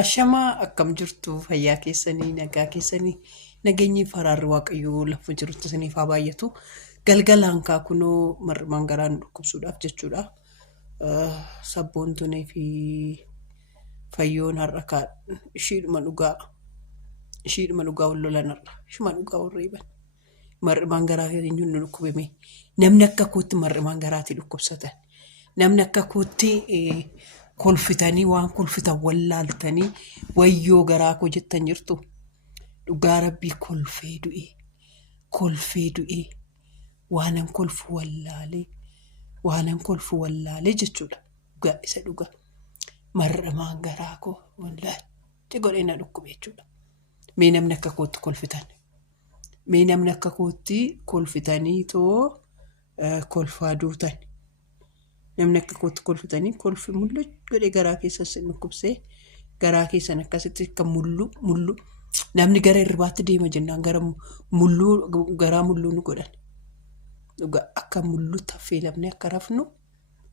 Ashamaa akkam jirtu fayyaa keessanii nagaa keessanii nageenyi faraarri waaqayyoo lafa jirutti isiniif haa baay'atu. Galgalaan kunoo mar'imaan garaan dhukkubsuudhaaf jechuudha. Sabboontunii fi fayyoon har'a ishiidhuma dhugaa wal lolanarra ishuma dhugaa warreeban mar'imaan garaa eenyuun nu dhukkubame namni akka kootti mar'imaan garaatii dhukkubsatan namni akka kootti kolfitanii waan kolfitan wallaaltanii wayyoo garaa koo jettan jirtu dhugaa rabbii kolfee du'ee waanan kolfu wallaalee jechuudha. Dhugaa isa dhugaa mar'imaan garaa koo wallaalchi godhee na dhukkube jechuudha. Mee namni akka kootti kolfitan mee namni akka kootti kolfitanii too kolfaa duutan namni akka kootti kolfitanii kolfi mul'u godhee garaa keessan sin dhukkubsee garaa keessan akkasitti akka mullu namni gara irbaatti deema jennaan garaa mulluu nu godhan dhugaa akka mullu taffeelamne akka rafnu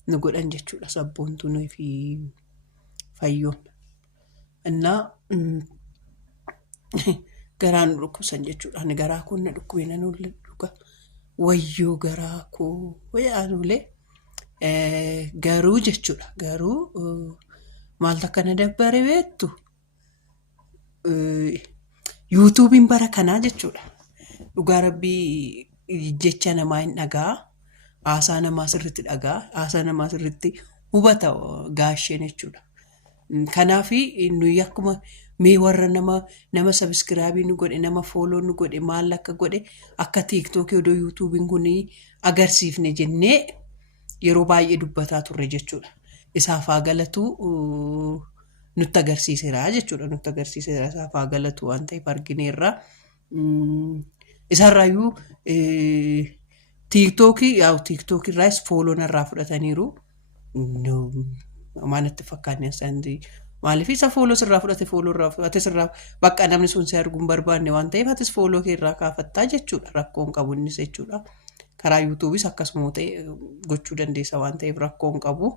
nu godhan jechuudha sabboontunii fi fayyoon innaa garaa nu dhukkubsan jechuudha. Ani garaa koo na dhukkubee nan dhugaa wayyoo garaa koo wayaanulee garuu jechuudha. Garuu maaltu akkana dabbare beektu yuutuubiin bara kanaa jechuudha. Dhugaa rabbii jecha namaa hin dhagaa haasaa namaa sirriitti dhagaa haasaa namaa sirriitti hubata gaasheen jechuudha. Kanaaf nuyi akkuma mee warra nama sabiskiraabii nu godhe nama fooloo nu godhe maal akka godhe akka tiiktookii odoo yuutuubiin kun agarsiifne jennee yeroo baay'ee dubbataa turre jechuudha. Isaaf haa galatu nutti agarsiiseera jechuudha. Nutti agarsiiseera isaaf haa galatu waan ta'eef argineerra. Isarraayyuu tiiktookirraas fooloo narraa fudhataniiru. Maalitti fakkaanne asaantii maaliif isa fooloo sirraa fudhate fooloo irraa fudhate sirraa bakka namni sun si arguu hin barbaanne waan ta'eef atis fooloo kee irraa kaafattaa jechuudha. Rakkoon qabu innis jechuudha. Karaa yuutuubis akkasuma ta'e gochuu dandeessa waan ta'eef rakkoon qabu.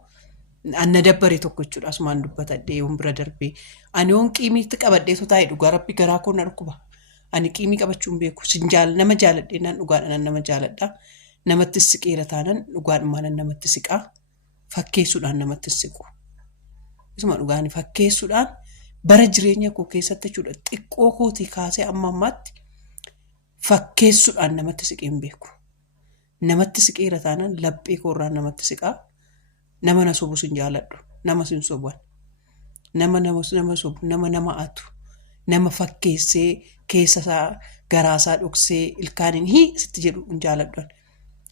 Anna dabbare tokko jechuudha asumaan dubbatadhee yoon bira darbee ani yoon qiimiitti qabadheetu taa'e dhugaa rabbi garaa koo na dhukkuba. Ani qiimii qabachuun beeku nama jaaladhee naan dhugaadhaan nama jaaladha. Namatti siqeera taanan dhugaadhumaan namatti siqaa fakkeessuudhaan namatti siqu. Isuma dhugaani fakkeessuudhaan bara jireenya koo keessatti jechuudha xiqqoo kootii kaasee amma ammaatti fakkeessuudhaan namatti siqeen beeku. Namatti siqeera taanan laphee koorraan namatti siqaa. Nama na sobu sin jaaladhu. Nama sin sobuun. Nama sobu. Nama atu. Nama fakkeessee keessa isaa garaasaa dhoksee ilkaaniin sitti jedhu hin jaaladhu.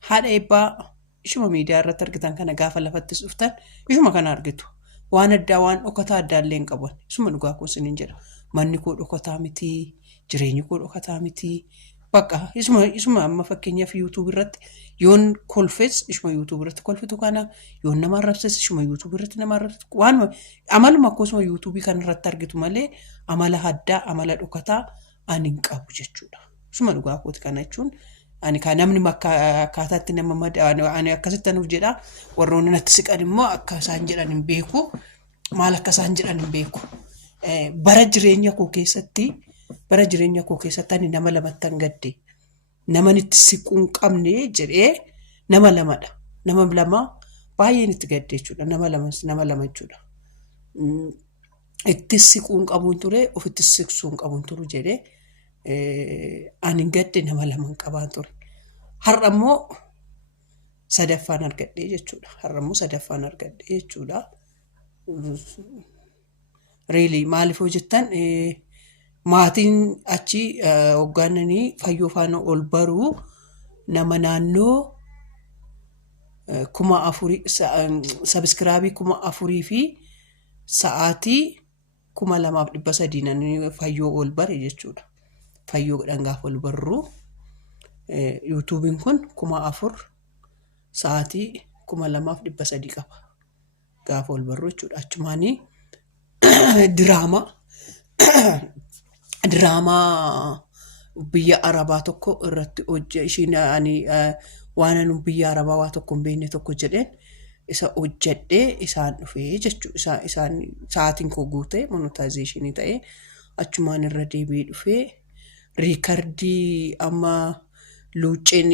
Haadha eebbaa ishuma miidiyaa irratti argitan kana gaafa lafattis dhuftan ishuma kana argitu. Waan addaa waan dhokataa addaallee hin qaban. Isuma dhugaa koo sinin jedha. Manni koo dhokataa miti. Jireenyi koo dhokataa miti. Bakka isuma amma fakkeenyaaf yuutuubii irratti yoon kolfes ishuma yuutuubii irratti kolfitu kana yoon nama arrabses ishuma yuutuubii irratti nama arrabsitu waan amaluma akkasuma yuutuubii kan irratti argitu malee amala addaa amala dhokataa ani hin qabu jechuudha. Isuma dhugaa kooti kana jechuun ani kan namni akkaataatti nama ani akkasitti anuuf jedha warroonni natti siqan immoo akka isaan jedhan hin beeku maal akka isaan jedhan hin beeku. Bara jireenya koo keessatti ani nama lamattan gadde nama itti siquu hin qabne jedhee nama lamadha. Nama lama baay'een itti gadde jechuudha. Nama lama jechuudha. Itti siquu hin qabuun ture ofitti siqsuu hin qabuun turu jedhee ani gadde nama lama hin qabaan ture. Har'a immoo sadaffaan argadhee jechuudha. Reelii maaliif hojjettan maatiin achi hoggaananii fayyoo faana ol baruu nama naannoo 4,000 sabiskiraabii fi sa'aatii 2,300 fayyoo ol bare jechuudha. Fayyoo dhangaaf ol barruu yuutuubiin kun 4,000 sa'aatii 2,300 qaba. Gaafa ol barruu jechuudha. Achumaanii diraamaa biyya Arabaa tokko irratti hojjete ishiin ani waan biyya Arabaa waa tokko hin beekne tokko jedheen isa hojjedhee isaan dhufee jechuudha. Isaan sa'aatiin koo guutee monetization ta'ee achumaan irra deebi'ee dhufee riikardii amma luucceen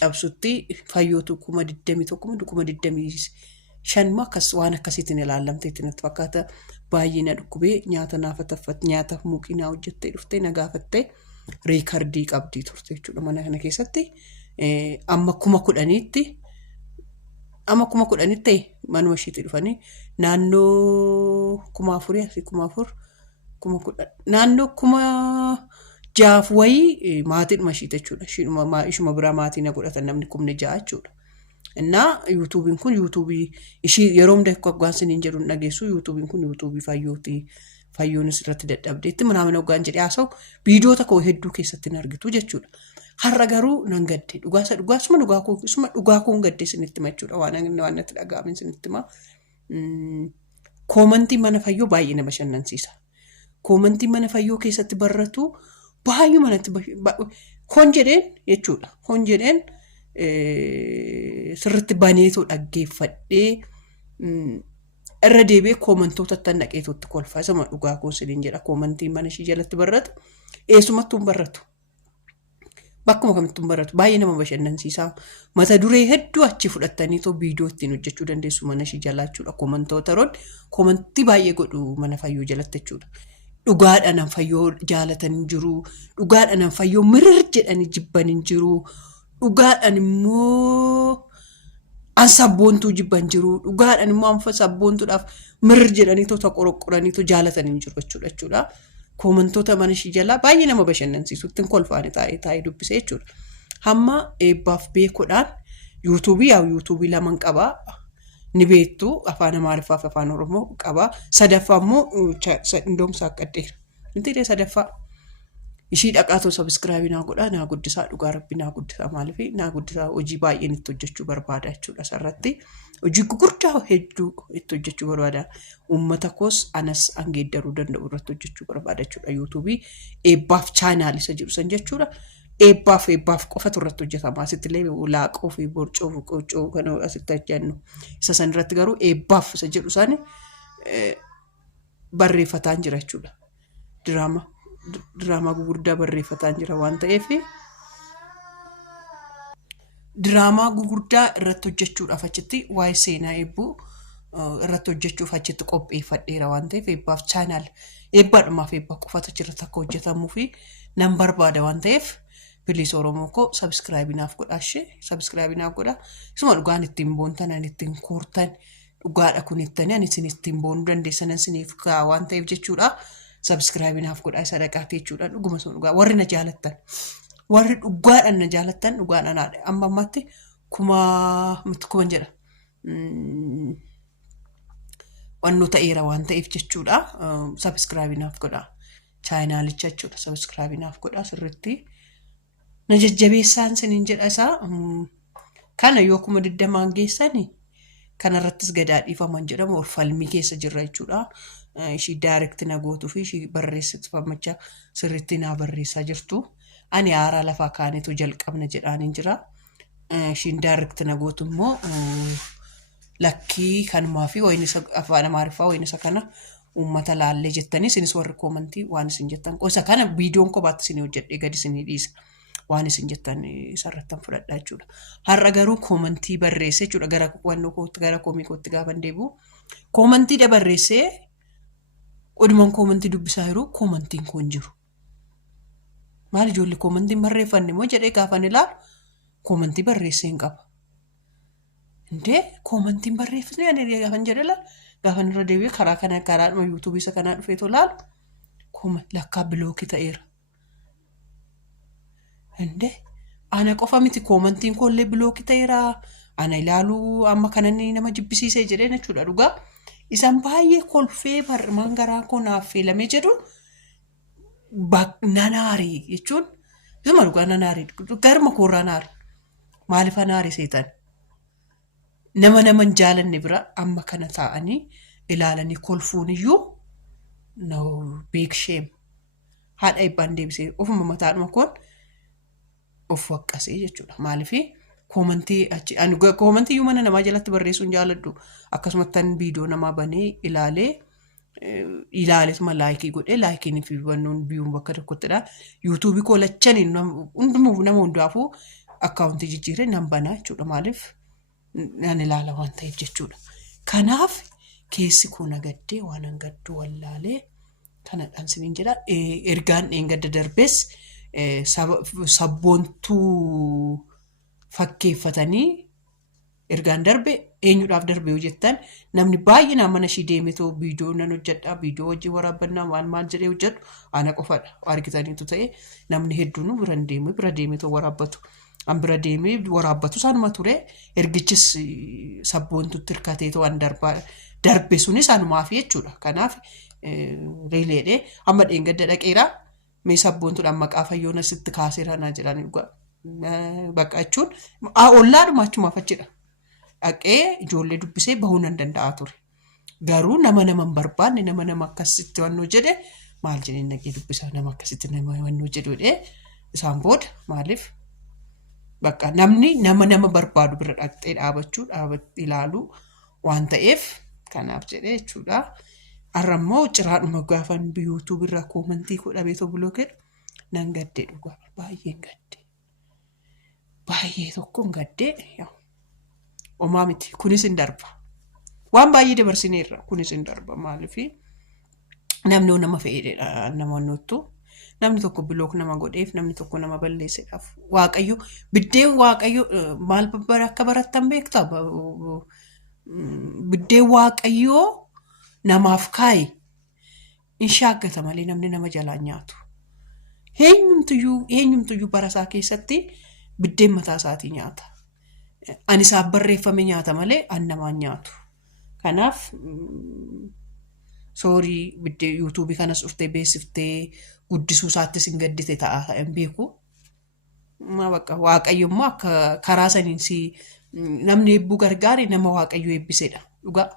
cabsutti fayyootu 21,025 akkas waan akkasiitiin ilaalamteetti natti fakkaata. Baay'ina dhukkubee nyaata naafataffat nyaata muuqinaa hojjettee dhuftee nagaafattee riikardii qabdii turte jechuudha mana kana keessatti. Amma 10,000tti manuma ishiitti dhufanii naannoo 4,000 naannoo 6,000 wayii maatiidhuma ishiitti jechuudha. Ishuma biraa maatii na godhatan namni 6,000 jechuudha. Innaa yuutuubiin kun yuutuubii ishii yeroo hunda hoggaan siniin jedhu dhageessu yuutuubiin kun yuutuubii fayyooti. Fayyoonis irratti dadhabdeetti mana hoggaan jedhee haasa'u viidiyoota koo hedduu keessatti hin argitu jechuudha. Har'a garuu nan gadde dhugaasuma dhugaa koon gadde isinitti hima jechuudha waan natti dhaga'ame isinitti hima. Koomantii mana fayyoo baay'ee na bashannansiisa. Koomantii mana fayyoo keessatti barratu baay'ee manatti hon jedheen jechuudha. Hon jedheen sirriitti baneetoo dhaggeeffadhee irra deebi'ee koomantoota tan dhaqeetootti kolfaa isuma dhugaa koon siniin jedha. Koomantii mana ishii jalatti barratu eessumattuu hin barratu. Bakkuma kamittuu hin barratu baay'ee nama bashannansiisaa. Mata duree hedduu achi fudhattaniitoo viidiyoo ittiin hojjechuu dandeessu mana ishii jalaa jechuudha. Koomantoota roon koomantii baay'ee godhu mana fayyoo jalatti jechuudha. Dhugaadhaan fayyoo jaalatan hin jiru. Dhugaadhaan fayyoo mirir jedhanii jibban hin jiru. Dhugaadhaan immoo sabboontuu jibban jiru. Dhugaadhaan immoo sabboontuudhaaf mirir jedhaniitoo qoqqoraniitoo jaalatan hin jiru jechuudha. Koomantoota mana ishii jalaa baay'ee nama bashannansiisu ittiin kolfaanii taa'ee dubbisee jechuudha. Hamma eebbaaf beekuudhaan yuutuubii laman qabaa. Ni beektu afaan Amaariffaa fi afaan Oromoo qabaa. Sadaffaa immoo indoomsaa qaqqaddeera. Inti sadaffaa ishii dhaqaatoo sabiskiraabii naa godhaa naa guddisaa dhugaa rabbi naa guddisaa maaliif naa guddisaa hojii baay'een itti hojjechuu barbaada jechuudha sarratti. Hojii gurguddaa hedduu itti hojjechuu barbaada. Uummata koos anas angeeddaruu danda'u irratti hojjechuu barbaada jechuudha. Yuutuubii eebbaaf chaanaal isa jedhu san jechuudha. Eebbaaf qofatu irratti hojjetama. Asitti illee laaqoo fi borcoo fi qoccoo kan asitti hojjennu. Isa san irratti garuu eebbaaf isa jedhu sani barreeffataan jira jechuudha. Diraamaa gurguddaa barreeffataan jira waan ta'eef diraamaa gurguddaa irratti hojjechuudhaaf achitti waa'ee seenaa eebbuu irratti hojjechuuf achitti qopheeffadheera waan ta'eef eebbaaf chaanaal eebbaadhumaaf eebbaa qofatu achirratti akka hojjetamuu fi nan barbaada waan ta'eef Biliis Oromoo koo sabiskiraayibinaaf godhaa. Isuma dhugaan ittiin boontan ittiin koortan dhugaadha kun isin ittiin boonuu dandeessan isiniif kaa waan ta'eef jechuudha. Sabiskiraayibinaaf godhaa isa dhaqaatee jechuudha. Dhuguma sun dhugaa warri na jaalattan. Warri dhugaadhaan na jaalattan dhugaadhaan amma ammatti kuma jedha. Wannu ta'eera waan ta'eef jechuudha. Sabiskiraayibinaaf godhaa. Chaayinaalicha jechuudha. Sabiskiraayibinaaf godhaa sirriitti. Na jajjabeessaan siniin jedha isaa kana yoo 20 geessanii kanarrattis gadaadhiifaman jedhamu falmii keessa jirra jechuudha. Ishii daayirekti na gootuu fi ishii barreessifamachaa sirriitti naa barreessaa jirtu. Ani haaraa lafaa kaaniitu jalqabna jedhaaniin jira. Ishiin daayirekti na gootu immoo lakkii kanumaa fi afaan Amaariffaa wayinisa kana uummata laallee jettanii isinis warri koomantii waan isin jettan qosa kana viidiyoon kophaatti isin hojjedhee gadi isin dhiisa. Waan isin jettan isarrattan fudhadhaa jechuudha. Har'a garuu koomantii barreessee jechuudha gara wannoo kootti gara koomii kootti gaafa deebi'u. Koomantii da barreessee odumaan koomantii dubbisaa jiru koomantiin kun jiru. Maal ijoollee koomantiin barreeffanne moo jedhee gaafan ilaalu koomantii barreessee hin qaba. Indee koomantiin barreeffamne ani gaafan jedhe ilaalu gaafan irra deebi'ee karaa yuutuubii isa kanaa dhufee tolaalu lakkaa bilookii ta'eera. Indee ana qofa miti koomantiin koollee bilookii ta'eera. Ana ilaaluu amma kananii nama jibbisiisee jedhee jechuudha dhugaa. Isaan baay'ee kolfee barmaan garaa koo naaf feelamee jedhu nanaarii jechuun isuma dhugaa nanaarii garma koorraa naari. Maaliif naari seetan? Nama hin jaalanne bira amma kana taa'anii ilaalanii kolfuun iyyuu no big shame. Haadha ibbaan deebisee ofuma mataadhuma koon of waqqasee jechuudha. Maaliif Koomantii achi ani koomantii mana namaa jalatti barreessuun jaaladhu akkasumas tan viidiyoo namaa banee ilaaleetuma laayikii godhee laayikiin fi bannuun biyuun bakka tokkottidha. Yuutuubii koo lachaniin hundumaaf nama hundaafuu akkaawuntii jijjiiree nan banaa jechuudha. Maaliif nan ilaala waan ta'eef jechuudha. Kanaaf keessi koo nagaddee waan hangadduu wallaalee kanadhaan siniin jedha. Ergaan dheengadda darbees sabboontuu fakkeeffatanii ergaan darbe eenyudhaaf darbe yoo jettan namni baay'inaan mana ishii deemetoo viidiyoo nan hojjedha viidiyoo hojii waraabbannaa maal jedhee hojjedhu ana qofadha argitaniitu ta'e namni hedduun bira deemetoo waraabbatu an bira deemee waraabbatu saanuma ture ergichis sabboontutti hirkateetoo an darbe sunis anumaaf jechuudha. Kanaaf reeleedhe amma dheengadda dhaqeera mee sabboontuudhaan maqaa fayyoona sitti kaaseera naa jedhanii bakka jechuun ollaadhuma achumaaf achidha. Dhaqee ijoollee dubbisee bahuu nan danda'a ture. Garuu nama hin barbaanne nama akkasitti wannoo jedhe maal jedheen dhaqee dubbisaa nama akkasitti nama wannoo jedhudha. Isaan booda maaliif bakka namni nama barbaadu bira dhaqxee dhaabachuu ilaaluu waan ta'eef kanaaf jedhee jechuudha. Arrammoo ciraadhuma gaafan yuutuubii irraa koomantii godhabeetoo bulookeedha. Nan gaddee dhugaa baay'een gaddee. Baay'ee tokkoon gaddee omaa miti kunis hin darba. Waan baay'ee dabarsineerra kunis hin darba maaliif namni nama fe'eedha namoonnottu namni tokko bilook nama godheef namni tokko nama balleesseedhaaf waaqayyo biddeen waaqayyo maal akka barattan beektaa biddeen waaqayyoo namaaf kaa'e in shaaggata malee namni nama jalaan nyaatu. Eenyumtuyyuu barasaa keessatti biddeen mataa isaatii nyaata. Ani isaaf barreeffame nyaata malee an namaan nyaatu. Kanaaf soorii biddee yuutuubii kanas dhuftee beeksiftee guddisuu isaattis hin gaddite ta'a hin beeku. Waaqayyummaa akka karaa saniin namni eebbuu gargaare nama waaqayyo eebbiseedha. Dhugaa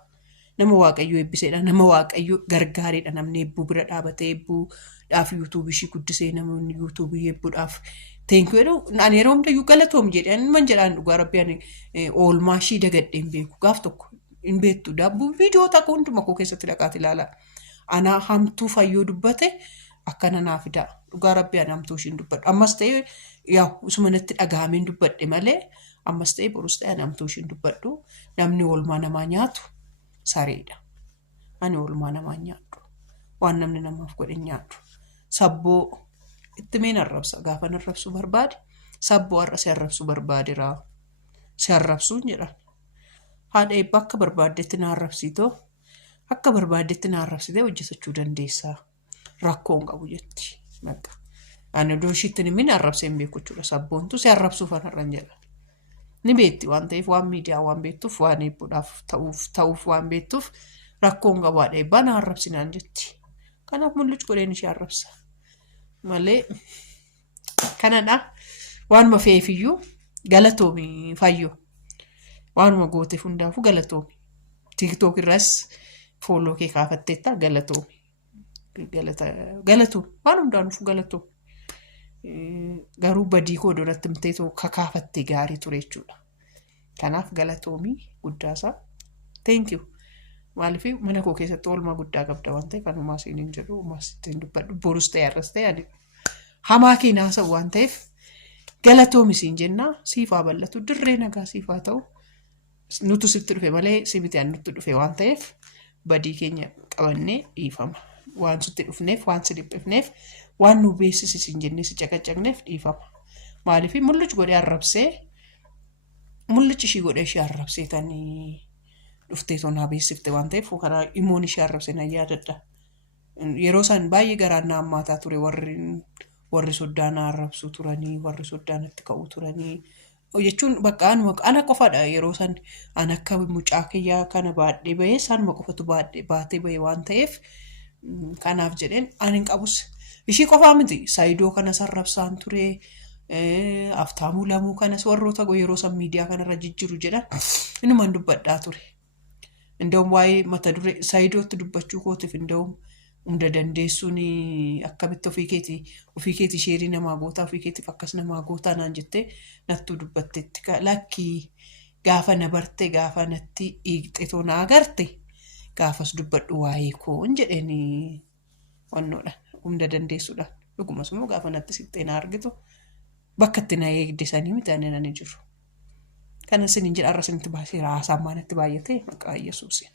nama waaqayyo eebbiseedha. Nama waaqayyo gargaareedha. Namni eebbuu bira dhaabatee eebbuudhaaf yuutuubii ishii guddisee namoonni yuutuubii eebbuudhaaf thank you ani yeroo hundayyuu galatoom jedhe man jedhaan dhugaa rabbi oolmaa ishii dagadhee hin beeku gaaf tokko hin beektu daabbuu viidiyoo takka hunduma koo keessatti dhaqaati ilaala. Anaa hamtuu fayyoo dubbate akkana naa fidaa dhugaa rabbi ana hamtuu ishiin dubbadhu ammas ta'e usuma natti dhagahameen dubbadhe malee ammas ta'e borus ta'e ana hamtuu ishiin dubbadhu. Namni oolmaa namaa nyaatu sareedha. Ani oolmaa namaa nyaadhu waan namni namaaf godhe nyaadhu. Sabboo itti meen arrabsa gaafa arrabsuu barbaade sabboo har'a si arrabsuu barbaaderaa si arrabsuun jedha. Haadha eebbaa akka barbaaddetti na arrabsiitoo akka barbaaddetti na arrabsitee hojjetachuu dandeessaa rakkoon qabu jetti. Ani iddoo ishiitti ni min arrabsee hin beeku jechuudha. Sabboontu si arrabsuuf anarran jedha. Ni beekti waan ta'eef waan miidiyaa waan beektuuf waan eebbuudhaaf ta'uuf waan beektuuf rakkoon qabu haadha eebbaa na arrabsinaan jetti. Kanaaf mul'ucu godheen ishee arrabsa. Malee kanadha waanuma feefiyyuu galatoomi fayyoo waanuma gooteef hundaafuu galatoomi. TikTok irras fooloo kee kaafatteetta galatoomi waan hundaanuuf galatoomi. Garuu badii koo duratti miteetoo kakaafattee gaarii ture jechuudha. Kanaaf galatoomi guddaasaa thank you. Maaliif mana koo keessatti oolmaa guddaa qabda waan ta'eef kanumaa siin jedhu umaas ittiin dubbadhu borus ta'e arras ta'e hamaa keenaasa waan ta'eef galatoomi siin jennaa siifaa bal'atu dirree nagaa siifaa ta'u nutu sitti dhufe malee simiti an nutti dhufe waan ta'eef badii keenya qabannee dhiifama. Waan sitti dhufneef waan si dhiphifneef waan nu beeksisi siin jennee si caqacaqneef dhiifama. Maaliif mul'ucu godhee arrabsee mul'uchi ishii godhee ishee arrabseetanii dhuftee tonaa beeksifte waan ta'eef karaa imoon ishee arrabse nan yaadadha. Yeroo isaan baay'ee garaan na hammaataa ture warri soddaan arrabsu turanii warri soddaanatti ka'uu turanii jechuun bakka ana qofadha yeroo isaan an akka mucaa kiyyaa kana baadhee bahee isaanuma qofatu baatee bahee waan ta'eef kanaaf jedheen ani hin qabus ishii qofaa miti saayidoo kanas arrabsaan ture aftaamuu lamuu kanas warroota yeroo san miidiyaa kanarra jijjiru jedhan inumaan dubbadhaa ture. Indawum waa'ee mata duree saayidootti dubbachuu kootiif indawum hunda dandeessuun akkamitti ofii keetii sheerii namaa gootaa ofii keetiif akkas namaa gootaa naan jettee nattuu dubbatteetti lakkii gaafa na barte gaafa natti hiiqxetoo na agarte gaafas dubbadhu waa'ee koon jedheen wannoodha hunda dandeessuudha dhugumas immoo gaafa natti siqxee na argitu bakka itti na eegdisanii miti ani jiru. Kana sinin jedha arra sinitti baasee raasaan maanatti baay'ate maqaa Yesuusi.